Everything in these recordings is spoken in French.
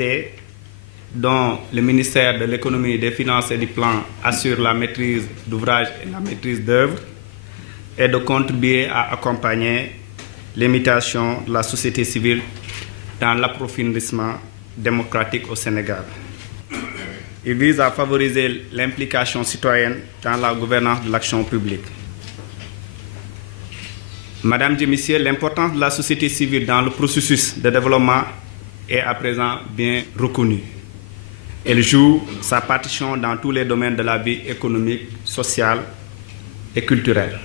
AIC, dont le ministère de l'économie, des finances et du plan assure la maîtrise d'ouvrage et la maîtrise d'œuvre, et de contribuer à accompagner l'imitation de la société civile dans l'approfondissement démocratique au Sénégal. Il vise à favoriser l'implication citoyenne dans la gouvernance de l'action publique. Madame et Messieurs, l'importance de la société civile dans le processus de développement est à présent bien reconnue. Elle joue sa partition dans tous les domaines de la vie économique, sociale et culturelle.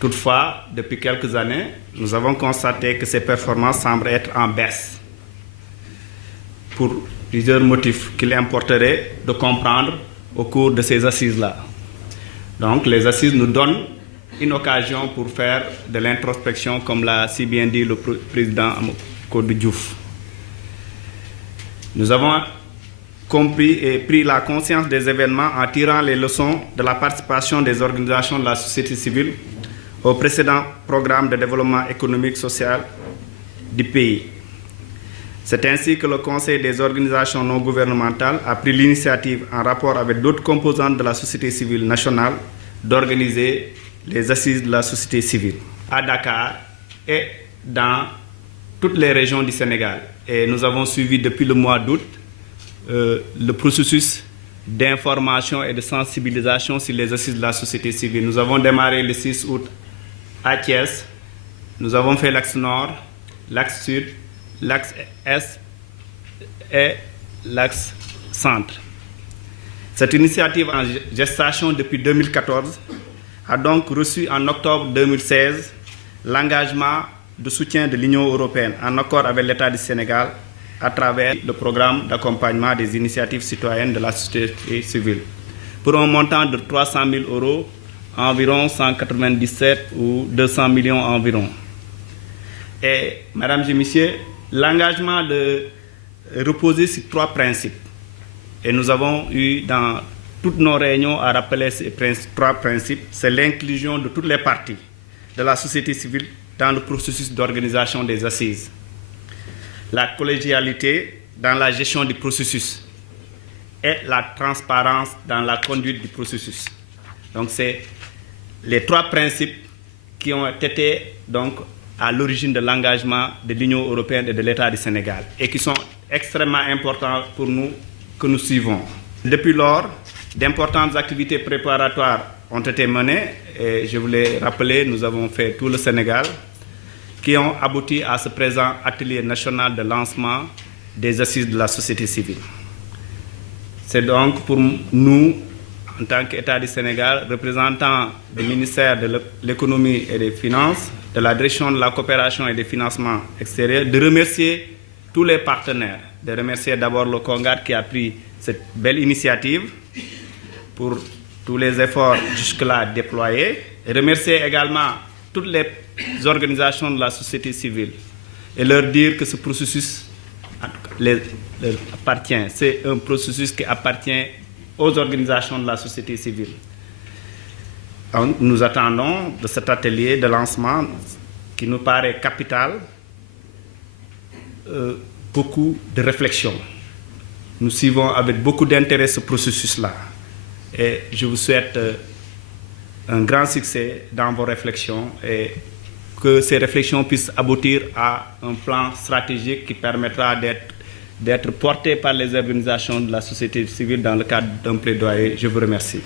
Toutefois, depuis quelques années, nous avons constaté que ces performances semblent être en baisse pour plusieurs motifs qu'il importerait de comprendre au cours de ces assises-là. Donc, les assises nous donnent une occasion pour faire de l'introspection, comme l'a si bien dit le président Amadou Diouf. Nous avons compris et pris la conscience des événements en tirant les leçons de la participation des organisations de la société civile au précédent programme de développement économique et social du pays. C'est ainsi que le Conseil des organisations non gouvernementales a pris l'initiative, en rapport avec d'autres composantes de la société civile nationale, d'organiser les assises de la société civile à Dakar et dans toutes les régions du Sénégal. Et nous avons suivi depuis le mois d'août le processus d'information et de sensibilisation sur les assises de la société civile. Nous avons démarré le 6 août à Thiès. Nous avons fait l'axe nord, l'axe sud, l'axe est et l'axe centre. Cette initiative en gestation depuis 2014 a donc reçu en octobre 2016 l'engagement de soutien de l'Union européenne en accord avec l'État du Sénégal à travers le programme d'accompagnement des initiatives citoyennes de la société civile pour un montant de 300 000 €, environ 197 ou 200 millions environ. Et, mesdames et messieurs, l'engagement de reposer sur 3 principes. Et nous avons eu dans toutes nos réunions à rappeler ces 3 principes. C'est l'inclusion de toutes les parties de la société civile dans le processus d'organisation des assises. La collégialité dans la gestion du processus et la transparence dans la conduite du processus. Donc, c'est les 3 principes qui ont été donc à l'origine de l'engagement de l'Union européenne et de l'État du Sénégal et qui sont extrêmement importants pour nous, que nous suivons. Depuis lors, d'importantes activités préparatoires ont été menées et je voulais rappeler, nous avons fait tout le Sénégal qui ont abouti à ce présent atelier national de lancement des assises de la société civile. C'est donc pour nous, en tant qu'État du Sénégal, représentant du ministère de l'économie et des finances, de la direction de la coopération et des financements extérieurs, de remercier tous les partenaires, de remercier d'abord le Congad qui a pris cette belle initiative pour tous les efforts jusque-là déployés, et remercier également toutes les organisations de la société civile et leur dire que ce processus leur appartient. C'est un processus qui appartient aux organisations de la société civile. Donc, nous attendons de cet atelier de lancement qui nous paraît capital beaucoup de réflexion. Nous suivons avec beaucoup d'intérêt ce processus-là et je vous souhaite un grand succès dans vos réflexions et que ces réflexions puissent aboutir à un plan stratégique qui permettra d'être porté par les organisations de la société civile dans le cadre d'un plaidoyer. Je vous remercie.